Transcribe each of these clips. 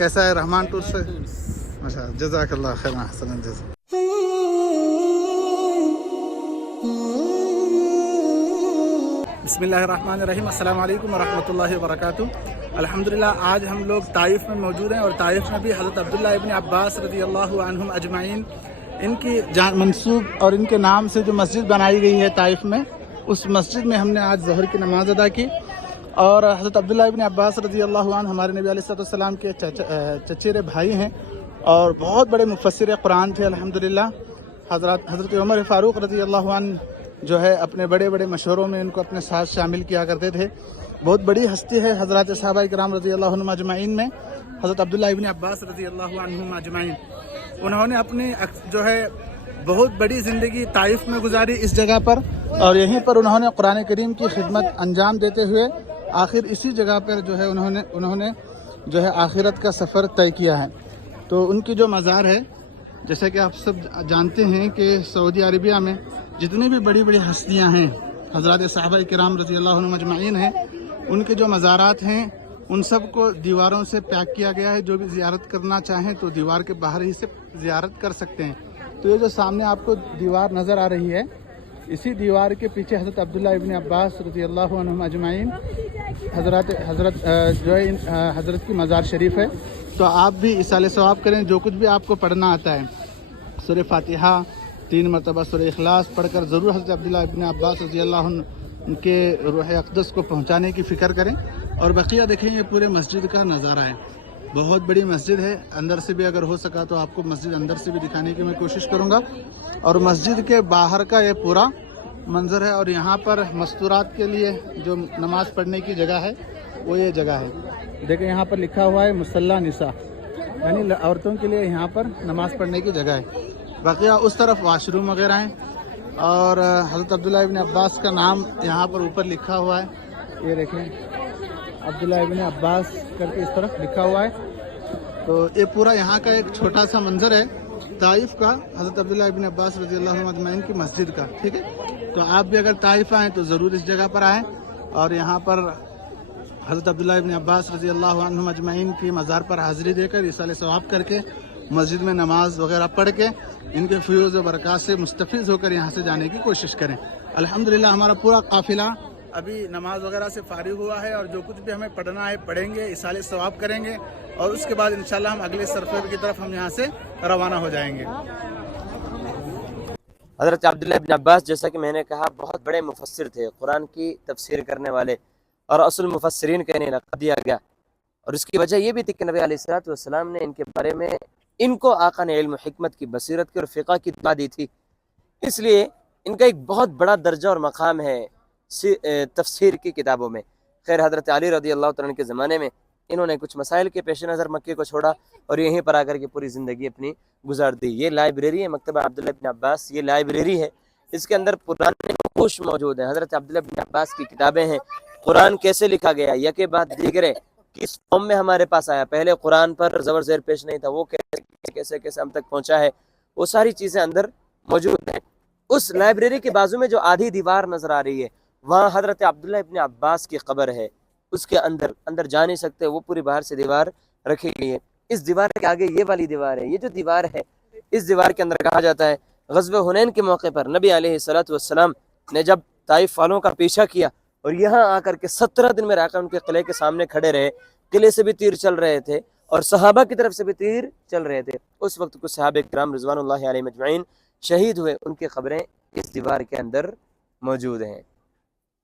कैसा है रहमान टूर से? माशा जज़ाकल्लाह खैर अहसन जज़ा। बिस्मिल्लाहिर्रहमानिर्रहीम, अस्सलाम वालेकुम वरहमतुल्लाहि वबरकातुहू। अल्हम्दुलिल्लाह आज हम लोग ताइफ में मौजूद हैं और ताइफ में भी हज़रत अब्दुल्लाह इब्न अब्बास रज़ियल्लाहु अन्हुम अजमाइन इनकी मंसूब और इनके नाम से जो मस्जिद बनाई गई है ताइफ में, उस मस्जिद में हमने आज ज़ोहर की नमाज़ अदा की। और हज़रत अब्दुल्लाह इब्न अब्बास रज़ियल्लाहु अन्हु हमारे नबी अलैहिस्सलाम के चचेरे भाई हैं और बहुत बड़े मुफस्सिर कुरान थे अल्हम्दुलिल्लाह। हज़रत उमर फ़ारूक रज़ियल्लाहु अन्हु जो है अपने बड़े बड़े मशवरों में इनको अपने साथ शामिल किया करते थे। बहुत बड़ी हस्ती है हज़रत सहाबा किराम रज़ियल्लाहु अन्हुम अजमाइन में हज़रत अब्दुल्लाह इब्न अब्बास रज़ियल्लाहु अन्हुम अजमाइन। उन्होंने अपनी जो है बहुत बड़ी ज़िंदगी ताइफ में गुजारी इस जगह पर, और यहीं पर उन्होंने कुरान करीम की खिदमत अंजाम देते हुए आखिर इसी जगह पर जो है उन्होंने जो है आखिरत का सफ़र तय किया है। तो उनकी जो मज़ार है, जैसे कि आप सब जानते हैं कि सऊदी अरबिया में जितनी भी बड़ी बड़ी हस्तियां हैं हज़रत सहाबा किराम रज़ियल्लाहु अन्हुम अजमाइन हैं, उनके जो मज़ारात हैं उन सब को दीवारों से पैक किया गया है। जो भी ज़ियारत करना चाहें तो दीवार के बाहर ही से ज़ियारत कर सकते हैं। तो ये जो सामने आपको दीवार नज़र आ रही है, इसी दीवार के पीछे हज़रत अब्दुल्लाह इब्न अब्बास रज़ियल्लाहु अन्हुम अजमाइन हज़रत की मज़ार शरीफ है। तो आप भी इसाले सवाब करें, जो कुछ भी आपको पढ़ना आता है, सूरह फातिहा 3 मरतबा, सूरह इखलास पढ़कर ज़रूर हज़रत अब्दुल्लाह इब्न अब्बास रज़ियल्लाहु अन्हु के रूह अक़दस को पहुँचाने की फ़िक्र करें। और बक़िया देखें, ये पूरे मस्जिद का नज़ारा है, बहुत बड़ी मस्जिद है। अंदर से भी अगर हो सका तो आपको मस्जिद अंदर से भी दिखाने की मैं कोशिश करूँगा। और मस्जिद के बाहर का ये पूरा मंज़र है। और यहाँ पर मस्तूरात के लिए जो नमाज़ पढ़ने की जगह है वो ये जगह है। देखें यहाँ पर लिखा हुआ है मुसल्ला निसा, यानी औरतों के लिए यहाँ पर नमाज़ पढ़ने की जगह है। बक़िया उस तरफ वाशरूम वगैरह हैं। और हज़रत अब्दुल्लाह इब्न अब्बास का नाम यहाँ पर ऊपर लिखा हुआ है, ये देखें अब्दुल्लाह इब्न अब्बास करके इस तरफ लिखा हुआ है। तो ये पूरा यहाँ का एक छोटा सा मंजर है ताइफ का, हज़रत अब्दुल्लाह इब्न अब्बास रज़ियल्लाहु अन्हु अजमाइन की मस्जिद का। ठीक है, तो आप भी अगर ताइफ आएँ तो ज़रूर इस जगह पर आएँ और यहाँ पर हज़रत अब्दुल्लाह इब्न अब्बास रज़ियल्लाहु अन्हु अजमाइन की मज़ार पर हाज़िरी देकर इसाले सवाब करके मस्जिद में नमाज वगैरह पढ़ के इनके फ़यूज़ व बरक़ात से मुस्तफ़ीज़ होकर यहाँ से जाने की कोशिश करें। अल्हम्दुलिल्लाह हमारा पूरा काफ़िला अभी नमाज वगैरह से फारिग हुआ है और जो कुछ भी हमें पढ़ना है पढ़ेंगे, इसाले सवाब करेंगे और उसके बाद इंशाल्लाह हम अगले सरफेर की तरफ हम यहाँ से रवाना हो जाएंगे। हज़रत अब्दुल्लाह इब्न अब्बास, जैसा कि मैंने कहा, बहुत बड़े मुफस्सिर थे, कुरान की तफसीर करने वाले, और असल मुफस्सिरीन का इन्हें लक़ब दिया गया। और इसकी वजह ये भी थी कि नबी अलैहिस्सलाम ने इनके बारे में इनको आका ने इल्म हिकमत की, बसीरत की और फ़िक़ह की दुआ दी थी। इसलिए इनका एक बहुत बड़ा दर्जा और मकाम है तफसीर की किताबों में। खैर, हज़रत अली रज़ियल्लाहु तआला के ज़माने में इन्होंने कुछ मसाइल के पेश नज़र मक्के को छोड़ा और यहीं पर आकर के पूरी ज़िंदगी अपनी गुजार दी। ये लाइब्रेरी है मकतबा अब्दुल्लाह इब्न अब्बास, ये लाइब्रेरी है, इसके अंदर पुराने नक़ूश मौजूद हैं, हज़रत अब्दुल्लाह इब्न अब्बास की किताबें हैं। कुरान कैसे लिखा गया, यके बाद दीगरे किस फॉर्म में हमारे पास आया, पहले कुरान पर ज़बर ज़ेर पेश नहीं था, वो कैसे कैसे हम तक पहुँचा है, वो सारी चीज़ें अंदर मौजूद हैं। उस लाइब्रेरी के बाजू में जो आधी दीवार नज़र आ रही है, वहाँ हज़रत अब्दुल्लाह इब्न अब्बास की कब्र है। उसके अंदर जा नहीं सकते, वो पूरी बाहर से दीवार रखी गई है। इस दीवार के आगे ये वाली दीवार है, ये जो दीवार है, इस दीवार के अंदर कहा जाता है ग़ज़वे हुनैन के मौके पर नबी अलैहिस्सलातु वस्सलाम ने जब ताइफ वालों का पीछा किया और यहाँ आकर के 17 दिन में रहकर उनके किले के सामने खड़े रहे, किले से भी तीर चल रहे थे और सहाबा की तरफ से भी तीर चल रहे थे। उस वक्त कुछ सहाबा किराम रिज़वानुल्लाहि अलैहिम अजमईन शहीद हुए, उनकी ख़बरें इस दीवार के अंदर मौजूद हैं।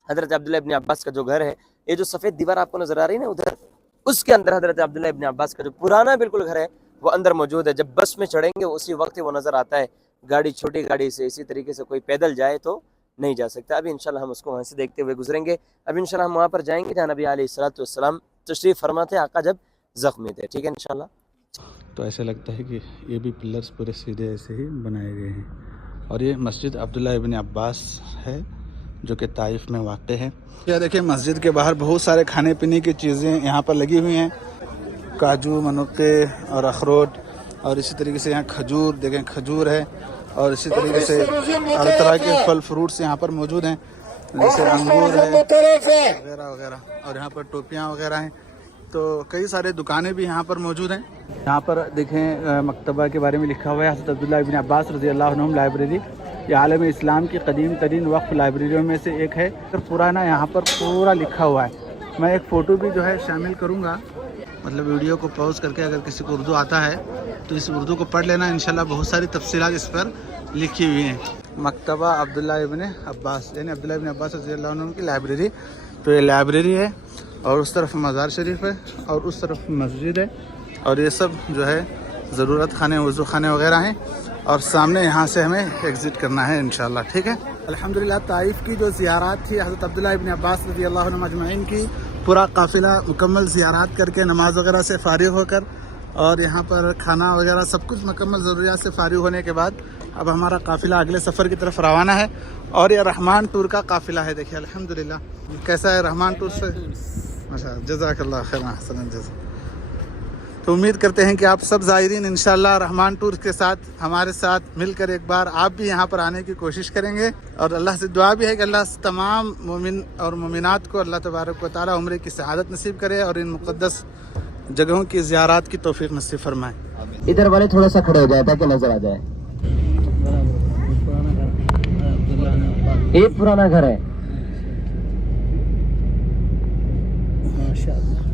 हज़रत अब्दुल्लाह इब्न अब्बास का जो घर है, ये जो सफ़ेद दीवार आपको नज़र आ रही है ना उधर, उसके अंदर हज़रत अब्दुल्लाह इब्न अब्बास का जो पुराना बिल्कुल घर है वो अंदर मौजूद है। जब बस में चढ़ेंगे उसी वक्त वो नज़र आता है, गाड़ी छोटी गाड़ी से, इसी तरीके से कोई पैदल जाए तो नहीं जा सकता। अभी इंशाल्लाह हम उसको वहाँ से देखते हुए गुजरेंगे। अभी इंशाल्लाह हम वहाँ पर जाएंगे जहाँ नबी अलैहिस्सलातु वस्सलाम तशरीफ़ फरमाते आका जब ज़ख्मी थे। ठीक है इंशाल्लाह। तो ऐसा लगता है कि ये भी पिलर्स पूरे सीधे ऐसे ही बनाए गए हैं। और ये मस्जिद अब्दुल्लाह इब्न अब्बास है जो कि ताइफ में वाक़ है। यह देखिए, मस्जिद के बाहर बहुत सारे खाने पीने की चीज़ें यहाँ पर लगी हुई हैं, काजू, मनुक्के और अखरोट, और इसी तरीके से यहाँ खजूर, देखें खजूर है, और इसी तरीके से हर तरह के फल फ्रूट्स यहाँ पर मौजूद हैं, जैसे अंगूर है वगैरह वगैरह, और यहाँ पर टोपियाँ वगैरह हैं। तो कई सारे दुकानें भी यहाँ पर मौजूद हैं। यहाँ पर देखें मकतबा के बारे में लिखा हुआ है, हज़रत अब्दुल्लाह इब्न अब्बास रज़ी अल्लाह अन्हुम लाइब्रेरी। ये आलम इस्लाम की कदीम तरीन वक्फ लाइब्रेरियों में से एक है। पुराना यहाँ पर पूरा लिखा हुआ है। मैं एक फ़ोटो भी जो है शामिल करूँगा, मतलब वीडियो को पॉज करके, अगर किसी को उर्दू आता है तो इस उर्दू को पढ़ लेना, इंशाल्लाह बहुत सारी तफसीलात इस पर लिखी हुई हैं। मकतबा अब्दुल्लाह इब्न अब्बास यानी अब्दुल्लाह इब्न अब्बास रज़ी अल्लाह अन्हु की लाइब्रेरी। तो ये लाइब्रेरी है और उस तरफ मज़ार शरीफ है और उस तरफ मस्जिद है और ये सब जो है ज़रूरत खाने, वज़ू खाने वगैरह हैं और सामने यहाँ से हमें एग्ज़िट करना है इंशाल्लाह। ठीक है। अल्हम्दुलिल्लाह ताइफ की जो ज़ियारत थी हज़रत अब्दुल्लाह इब्न अब्बास रज़ी अल्लाह अन्हुम अजमईन की, पूरा काफ़िला मुकम्मल ज़ियारत करके नमाज वगैरह से फ़ारिग होकर और यहाँ पर खाना वगैरह सब कुछ मुकम्मल ज़रूरियात से फ़ारिग होने के बाद अब हमारा काफ़िला अगले सफ़र की तरफ रवाना है। और ये रहमान टूर का काफ़िला है। देखिए अल्हम्दुलिल्लाह कैसा है रहमान टूर से, माशाअल्लाह, जज़ाकल्लाह खैरन हसनन जज़ा। तो उम्मीद करते हैं कि आप सब ज़ायरीन इंशाअल्लाह रहमान टूर के साथ हमारे साथ मिलकर एक बार आप भी यहाँ पर आने की कोशिश करेंगे। और अल्लाह से दुआ भी है कि अल्लाह तमाम मोमिन और मोमिनात को अल्लाह तबारक व तआला उम्र की सआदत नसीब करे और इन मुक़द्दस जगहों की ज़ियारत की तौफीक नसीब फरमाए। इधर वाले थोड़ा सा खड़े हो जाए ताकि नजर आ जाए। ये पुराना घर है। माशाअल्लाह।